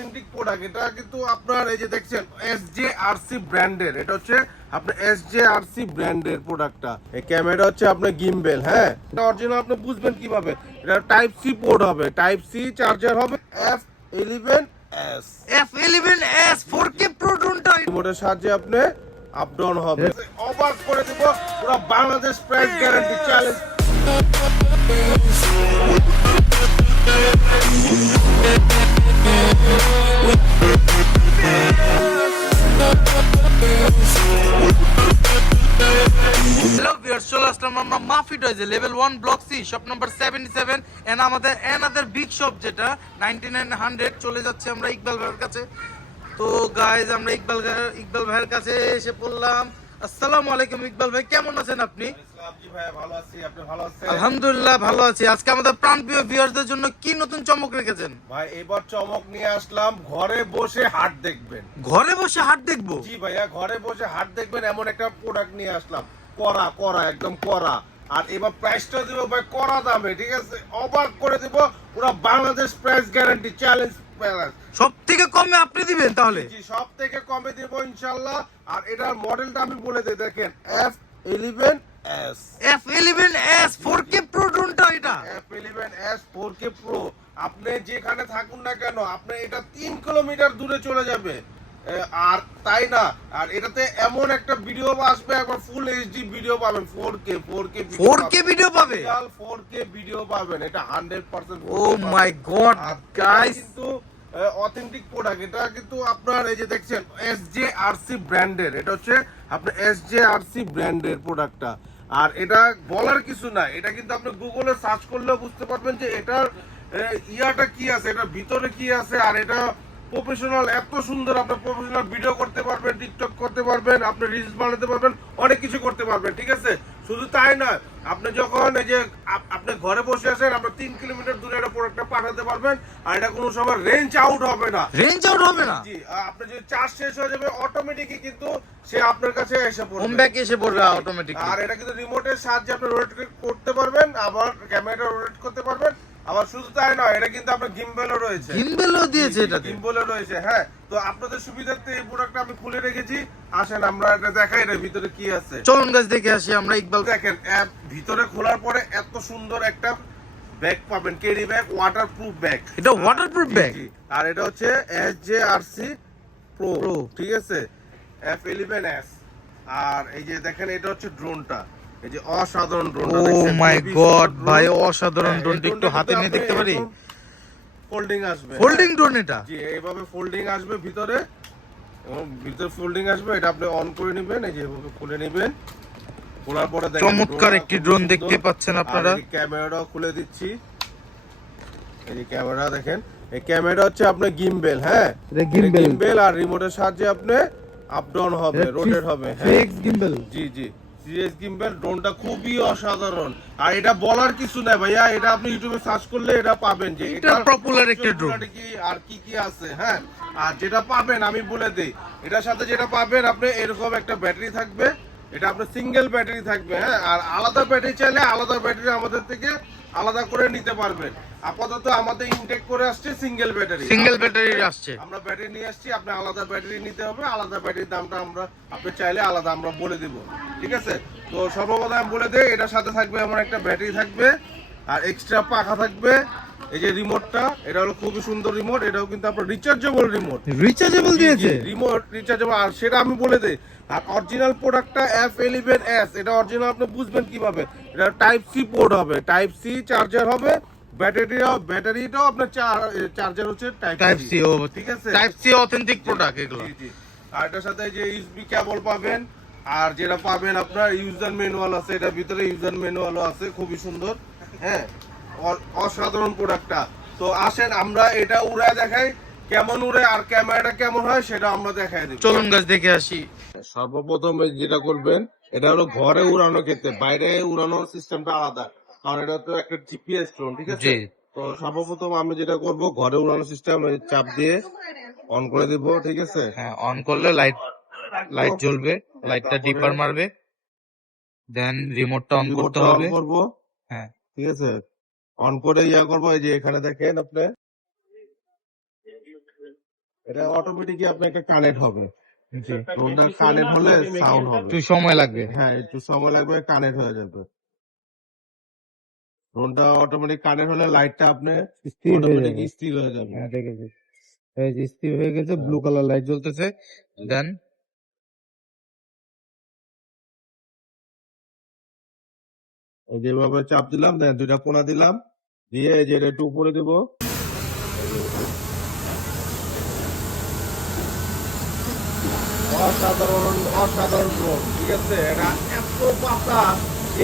Authentic product এটা কিন্তু আপনার এই যে দেখছেন এস জে আর সি ব্র্যান্ডের এটা হচ্ছে আপনার এস জে আর সি ব্র্যান্ডের প্রোডাক্টটা এই ক্যামেরা হচ্ছে আপনার গিমবেল হ্যাঁ? এটা অরিজিনাল আপনি বুঝবেন কীভাবে? এটা টাইপ সি পোর্ট হবে টাইপ সি চার্জার হবে F eleven S F eleven S four K pro ড্রোনটা রিমোটের সাহায্যে আপনি আপ ডাউন হবে। অবাক করে দিব পুরো বাংলাদেশ প্রাইস গ্যারান্টি চ্যালেঞ্জ চলে আসলাম level one block C shop number seventy seven and আমাদের এনাদের বিগ শপ যেটা নাইনটি নাইন হান্ড্রেড চলে যাচ্ছে আমরা ইকবাল ভাইয়ের কাছে। তো গাইজ আমরা ইকবাল ইকবাল ভাইয়ের কাছে এসে পড়লাম। আসসালামু আলাইকুম ইকবাল ভাই, কেমন আছেন আপনি? আলহামদুলিল্লাহ ভালো আছি। আজকে আমাদের প্রাণপ্রিয় ভিউয়ারদের জন্য কি নতুন চমক রেখেছেন? ভাই এবার চমক নিয়ে আসলাম ঘরে বসে হাট দেখবেন। ঘরে বসে হাট দেখব? জি ভাইয়া ঘরে বসে হাট দেখবেন এমন একটা প্রোডাক্ট নিয়ে আসলাম। করা করা একদম করা আর এবার প্রাইসটা দিব ভাই করা দামে ঠিক আছে? অবাক করে দিব পুরো বাংলাদেশ প্রাইস গ্যারান্টি চ্যালেঞ্জ সব থেকে কমে আপনি দিবেন তাহলে? জি সব থেকে কমে দিব ইনশাল্লাহ। আর এটার মডেলটা আমি বলে দিই দেখেন F eleven S F eleven S four K pro ড্রোনটা এটা। F eleven S four K pro আপনি যেখানে থাকুন না কেন আপনি এটা তিন কিলোমিটার দূরে চলে যাবে। আর তাই না? আর এটাতে এমন একটা ভিডিও আসবে একবার ফুল এইচডি ভিডিও পাবেন four K four K four K video পাবে? ফোর কে ভিডিও পাবেন এটা hundred percent oh my god guys কিন্তু অথেন্টিক প্রোডাক্ট এটা কিন্তু আপনার এই যে দেখছেন এস জে আর সি ব্র্যান্ডের এটা হচ্ছে আপনার এস জে আর সি ব্র্যান্ডের প্রোডাক্টটা আর এটা বলার কিছু না এটা কিন্তু আপনি গুগলে সার্চ করলেও বুঝতে পারবেন যে এটার ইয়াটা কি আছে এটা ভিতরে কি আছে, আর এটা প্রফেশনাল এত সুন্দর আপনি প্রফেশনাল ভিডিও করতে পারবেন টিকটক করতে পারবেন, আপনি রিলস বানাতে পারবেন, অনেক কিছু করতে পারবেন, ঠিক আছে? শুধু তাই নয় আপনি যখন এই যে আপনি ঘরে বসে আছেন আপনি তিন কিলোমিটার দূরে একটা প্রোডাক্ট পাঠাতে পারবেন আর এটা কোনো সময় রেঞ্জ আউট হবে না। রেঞ্জ আউট হবে না? জি আপনি যদি চার্জ শেষ হয়ে যাবে অটোমেটিকই কিন্তু সে আপনার কাছে এসে পড়বে। হোম ব্যাক এসে পড়বে অটোমেটিক আর এটা কিন্তু রিমোটের সাহায্যে আপনি রোটেট করতে পারবেন আবার ক্যামেরা রোটেট করতে পারবেন আবার শুধু তাই নয় এটা কিন্তু আপনার গিম্বেলও রয়েছে। গিম্বেলও দিয়েছে এটাতে। গিম্বলে রয়েছে হ্যাঁ। তো আপনাদের সুবিধার্থে এই প্রোডাক্টটা আমি খুলে রেখেছি। আসেন আমরা এটা দেখাই এর ভিতরে কি আছে। চলুন গাছ দেখে আসি আমরা ইকবাল দেখেন অ্যাপ ভিতরে খোলার পরে এত সুন্দর একটা ব্যাগ পাবেন carry bag waterproof bag এটা ওয়াটারপ্রুফ ব্যাগ আর এটা হচ্ছে S J R C pro. ঠিক আছে? এফ ইলেভেন এস আর এই যে দেখেন এটা হচ্ছে ড্রোনটা এই যে অসাধারণ ড্রোন ও মাই গড ভাই অসাধারণ ড্রোনটি একটু হাতে নিয়ে দেখতে পারি? ফোল্ডিং আসবে ফোল্ডিং ড্রোন এটা? জি এইভাবে ফোল্ডিং আসবে ভিতরে। এবং ভিতরে ফোল্ডিং আসবে এটা আপনি অন করে নেবেন এই যে এভাবে খুলে নেবেন। খোলার পরে দেখেন চমৎকার ড্রোনটা একটি ড্রোন দেখতে পাচ্ছেন আপনারা। ক্যামেরাটাও খুলে দিচ্ছি। এই যে ক্যামেরা দেখেন। এই ক্যামেরা হচ্ছে আপনার গিমবেল হ্যাঁ। গিমবেল আর রিমোটের সাহায্যে আপনি আপ ডাউন হবে রোটেট হবে হ্যাঁ। গিম্বেল জি জি। সিরিয়াস গিম্বেল ড্রোনটা খুবই অসাধারণ। আর এটা বলার কিছু নাই ভাইয়া এটা আপনি ইউটিউবে সার্চ করলে এটা পাবেন যে এটা পপুলার একটা ড্রোন আর কি কি আছে হ্যাঁ? আর যেটা পাবেন আমি বলে দেই এটার সাথে যেটা পাবেন আপনি এরকম একটা ব্যাটারি থাকবে এটা আপনার সিঙ্গেল ব্যাটারি থাকবে হ্যাঁ? আর আলাদা ব্যাটারি চাইলে আলাদা ব্যাটারি আমাদের থেকে আলাদা করে নিতে পারবেন আপাতত আমাদের ইনটেক করে আসছে সিঙ্গেল ব্যাটারি সিঙ্গেল ব্যাটারি আসছে। আমরা ব্যাটারি নিয়ে আসছি আপনি আলাদা ব্যাটারি নিতে হবে আলাদা ব্যাটারির দামটা আমরা আপনি চাইলে আলাদা আমরা বলে দিব। ঠিক আছে? তো সর্বপ্রথম আমি বলে দিই এটার সাথে থাকবে আমার একটা ব্যাটারি থাকবে আর এক্সট্রা পাখা থাকবে। এই যে রিমোটটা এটা হলো খুবই সুন্দর রিমোট এটাও কিন্তু আপনার রিচার্জেবল রিমোট রিচার্জেবল দিয়েছে? রিমোট রিচার্জেবল আর সেটা আমি বলে দেই আর অরিজিনাল প্রোডাক্টটা এফ ইলেভেন এস এটা অরিজিনাল আপনি বুঝবেন কীভাবে? এটা টাইপ সি পোর্ট হবে টাইপ সি চার্জার হবে ব্যাটারিটাও ব্যাটারিটাও আপনার চার্জার হচ্ছে টাইপ সি ঠিক আছে? টাইপ সি অথেন্টিক প্রোডাক্ট এগুলো। আর এটার সাথে যে ইউএসবি কেবল পাবেন আর যেটা পাবেন আপনার ইউজার ম্যানুয়াল আছে এটার ভিতরে ইউজার ম্যানুয়ালও আছে খুবই সুন্দর হ্যাঁ? অসাধারণ প্রোডাক্টটা তো আসেন আমরা এটা উড়ায় দেখাই কেমন উড়ে আর ক্যামেরাটা কেমন হয় সেটা আমরা দেখাই দিই চলুন গাছ দেখে আসি। সর্বপ্রথম যেটা করবেন এটা হলো ঘরে উড়ানোর ক্ষেত্রে বাইরে উড়ানোর সিস্টেমটা আলাদা। কারণ এটা তো একটা জিপিএস ড্রোন ঠিক আছে? তো সর্বপ্রথম আমি যেটা করব ঘরে উড়ানোর সিস্টেম চাপ দিয়ে অন করে দিব ঠিক আছে? হ্যাঁ অন করলে লাইট লাইট জ্বলবে লাইটটা ডিপার মারবে দেন রিমোটটা অন করতে হবে। অন করব হ্যাঁ। ঠিক আছে? অন করে ইয়া করব এই যে এখানে দেখেন আপনি। এটা অটোমেটিকই আপনার একটা কানেক্ট হবে কানেক্ট হলে সাউন্ড হবে। একটু সময় লাগবে। হ্যাঁ একটু সময় লাগবে কানেক্ট হয়ে যাবে। ড্রোনটা অটোমেটিক কানেক্ট হলে লাইটটা আপনি স্থির হয়ে অটোমেটিক যাবে। স্থির হয়ে যাবে। হ্যাঁ দেখেছি। এই যে স্থির হয়ে গেছে ব্লু কালার লাইট জ্বলতেছে। দেন যেভাবে চাপ দিলাম দেন দুইটা কোনা দিলাম। দিয়ে এই যে একটু উপরে দেবো। অসাধারণ অসাধারণ ঠিক আছে? এটা এত পাতা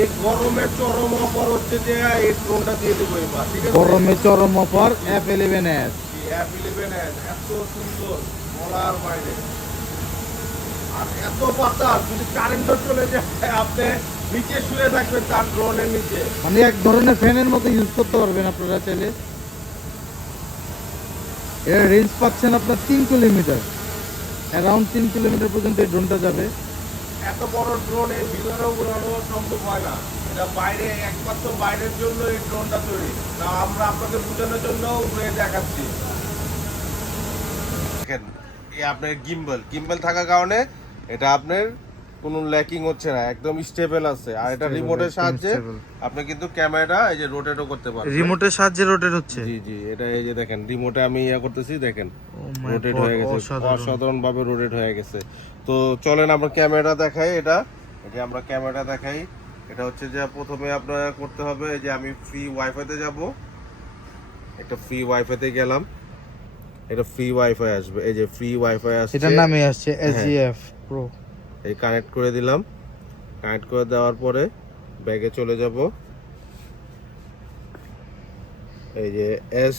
এই গরমের চরম অফার হচ্ছে যে এই ড্রোনটা দিয়ে দেবো এবার ঠিক আছে? গরমে চরম offer F eleven S app eleven এত সুন্দর বলার বাইরে। এত পাতা যদি কারেন্ট চলে যায় আপনি নিচে শুয়ে থাকবেন তার ড্রোনের নিচে। মানে এক ধরনের ফ্যানের মতো ইউজ করতে পারবেন আপনারা চাইলে। এর রেঞ্জ পাচ্ছেন আপনার তিন কিলোমিটার অ্যারাউন্ড তিন কিলোমিটার পর্যন্ত এই ড্রোনটা যাবে। এত বড় ড্রোন এর ভিতরে উড়ানো সম্ভব হয় না। এটা বাইরে একমাত্র বাইরের জন্য এই ড্রোনটা তৈরি। না আমরা আপনাদের বোঝানোর জন্য উড়ে দেখাচ্ছি। দেখেন এই আপনার গিম্বল গিম্বল থাকার কারণে এটা আপনার কোনো ল্যাকিং হচ্ছে না একদম স্টেবল আছে। আর এটা রিমোটের সাহায্যে আপনি কিন্তু ক্যামেরাটা এই যে রোটেটও করতে পারবেন। রিমোটের সাহায্যে রোটেট হচ্ছে? জি জি এটা এই যে দেখেন রিমোটে আমি ইয়া করতেছি দেখেন। Oh রোটেট হয়ে গেছে অসাধারণ। ভাবে রোটেট হয়ে গেছে। তো চলেন আমরা ক্যামেরা দেখাই এটা। এই যে আমরা ক্যামেরা দেখাই। এটা হচ্ছে যে প্রথমে আপনার করতে হবে এই যে আমি ফ্রি ওয়াইফাইতে যাব। একটা ফ্রি ওয়াইফাইতে গেলাম। এটা ফ্রি ওয়াইফাই আসবে এই যে ফ্রি ওয়াইফাই আসছে। এটার নামে আসছে হ্যাঁ। এসজিএফ প্রো এই কানেক্ট করে দিলাম। কানেক্ট করে দেওয়ার পরে ব্যাগে চলে যাব। এই যে এস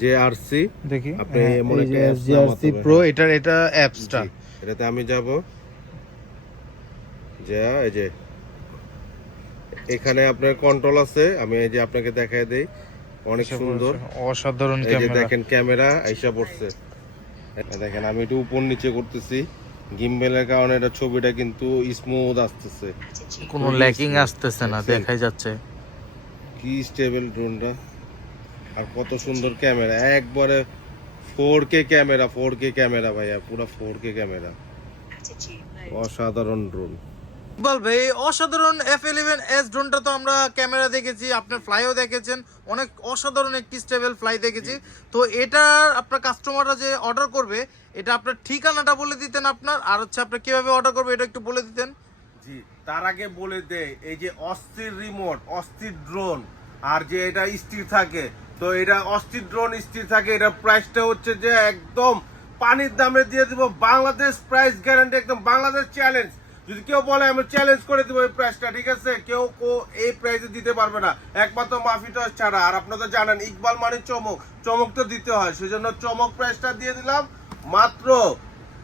জে আর সি দেখি। আপনি হ্যাঁ, যে একটা নামাতে হবে। প্রো এটার এটা অ্যাপসটা এটাতে আমি যাব। যা এই যে এখানে আপনার কন্ট্রোল আছে। আমি এই যে আপনাকে দেখাই দেই। অনেক সুন্দর। অসাধারণ ক্যামেরা। দেখেন ক্যামেরা আইসা পড়ছে। দেখেন আমি একটু উপর নিচে করতেছি। গিম্বেলের কারণে এটা ছবিটা কিন্তু স্মুথ আসতেছে। কোনো ল্যাকিং আসতেছে না দেখাই যাচ্ছে। কি স্টেবল ড্রোনটা আর কত সুন্দর ক্যামেরা। একবারে four K camera four K camera ভাইয়া পুরো ফোর কে ক্যামেরা। অসাধারণ ড্রোন ইকবাল ভাই, অসাধারণ এফ ইলেভেন এস ড্রোনটা তো আমরা ক্যামেরা দেখেছি, আপনার ফ্লাইও দেখেছেন, অনেক অসাধারণ একটি স্টেবল ফ্লাই দেখেছি। তো এটা আপনার কাস্টমাররা যে অর্ডার করবে, এটা আপনার ঠিকানাটা বলে দিতেন আপনার, আর হচ্ছে আপনার কীভাবে অর্ডার করবে এটা একটু বলে দিতেন। জি, তার আগে বলে দে, এই যে অস্থির রিমোট অস্থির ড্রোন আর যে এটা স্থির থাকে, তো এটা অস্থির ড্রোন স্থির থাকে এটা প্রাইসটা হচ্ছে যে একদম পানির দামে দিয়ে দিব, বাংলাদেশ প্রাইস গ্যারান্টি একদম বাংলাদেশ চ্যালেঞ্জ যদি কেউ বলে, আমি চ্যালেঞ্জ করে দেবো এই প্রাইসটা ঠিক আছে? কেউ কো, এই প্রাইসে দিতে পারবে না। একমাত্র মাফি মাফিটা ছাড়া। আর আপনারা জানেন, ইকবাল মানে চমক। চমক তো দিতে হয়। সেজন্য চমক প্রাইসটা দিয়ে দিলাম। মাত্র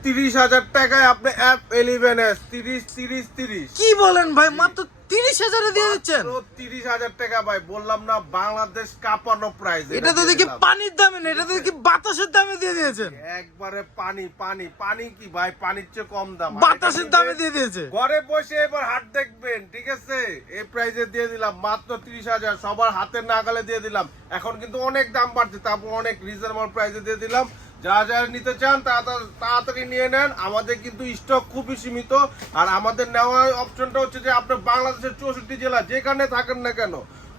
তিরিশ হাজার টাকায় আপনি অ্যাপ এলিভেন এস তিরিশ তিরিশ তিরিশ। কি বলেন ভাই? মাত্র তিরিশ হাজারে দিয়ে দিচ্ছেন? তিরিশ হাজার টাকা ভাই বললাম না বাংলাদেশ কাঁপানো প্রাইস এটা তো দেখি পানির দামে না এটা তো দেখি বাতাসের দামে দিয়ে দিয়েছেন। একবারে পানি পানি পানি কি ভাই পানির চেয়ে কম দাম। বাতাসের দামে দিয়ে দিয়েছে। ঘরে বসে এবার হাট দেখবেন ঠিক আছে? এই প্রাইসে দিয়ে দিলাম মাত্র তিরিশ হাজার সবার হাতের নাগালে দিয়ে দিলাম। এখন কিন্তু অনেক দাম বাড়ছে তারপর অনেক রিজনেবল প্রাইসে দিয়ে দিলাম। যারা যারা নিতে চান তাড়াতাড়ি তাড়াতাড়ি নিয়ে নেন। আমাদের কিন্তু স্টক খুবই সীমিত। আর আমাদের নেওয়ার অপশনটা হচ্ছে যে আপনার বাংলাদেশের চৌষট্টি জেলা যেখানে থাকেন না কেন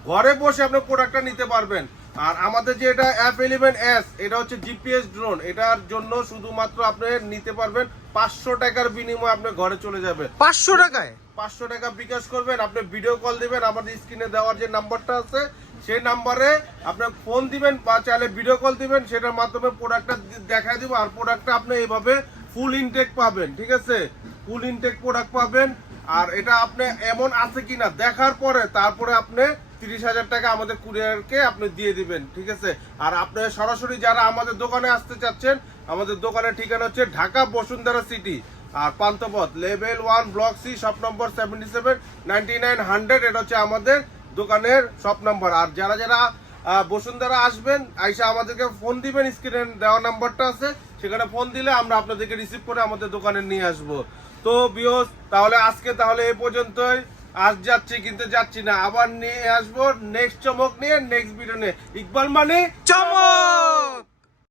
ঘরে বসে আপনি প্রোডাক্টটা নিতে পারবেন। আর আমাদের যে এটা অ্যাপ ইলেভেন এস এটা হচ্ছে জিপিএস ড্রোন এটার জন্য শুধুমাত্র আপনি নিতে পারবেন পাঁচশো টাকার বিনিময়ে আপনি ঘরে চলে যাবে পাঁচশো টাকায়? পাঁচশো টাকা বিকাশ করবেন আপনি ভিডিও কল দিবেন আমাদের স্ক্রিনে দেওয়ার যে নাম্বারটা আছে সেই নাম্বারে আপনার ফোন দিবেন বা চাইলে ভিডিও কল দিবেন, সেটার মাধ্যমে প্রোডাক্টটা দেখা দিব আর প্রোডাক্টটা আপনি এইভাবে ফুল ইনটেক পাবেন, ঠিক আছে? ফুল ইনটেক প্রোডাক্ট পাবেন আর এটা আপনি এমন আছে কিনা দেখার পরে তারপরে আপনি তিরিশ হাজার টাকা আমাদের কুরিয়ারকে আপনি দিয়ে দিবেন, ঠিক আছে? আর আপনি সরাসরি যারা আমাদের দোকানে আসতে চাচ্ছেন, আমাদের দোকানের ঠিকানা হচ্ছে ঢাকা বসুন্ধরা সিটি আর Panthapath level one block C shop নম্বর seventy seven ninety nine hundred এটা হচ্ছে আমাদের দোকানের শপ নাম্বার আর যারা যারা বসুন্ধরা আসবেন, আইসা আমাদেরকে ফোন দিবেন স্ক্রিনে দেওয়া নাম্বারটা আছে, সেখানে ফোন দিলে আমরা আপনাদেরকে রিসিভ করে আমাদের দোকানে নিয়ে আসব। তো বিয়স তাহলে আজকে তাহলে এ পর্যন্তই। আজ যাচ্ছি, কিন্তু যাচ্ছি না। আবার নিয়ে আসব নেক্সট চমক নিয়ে নেক্সট ভিডিও নিয়ে। ইকবাল মানে চমক!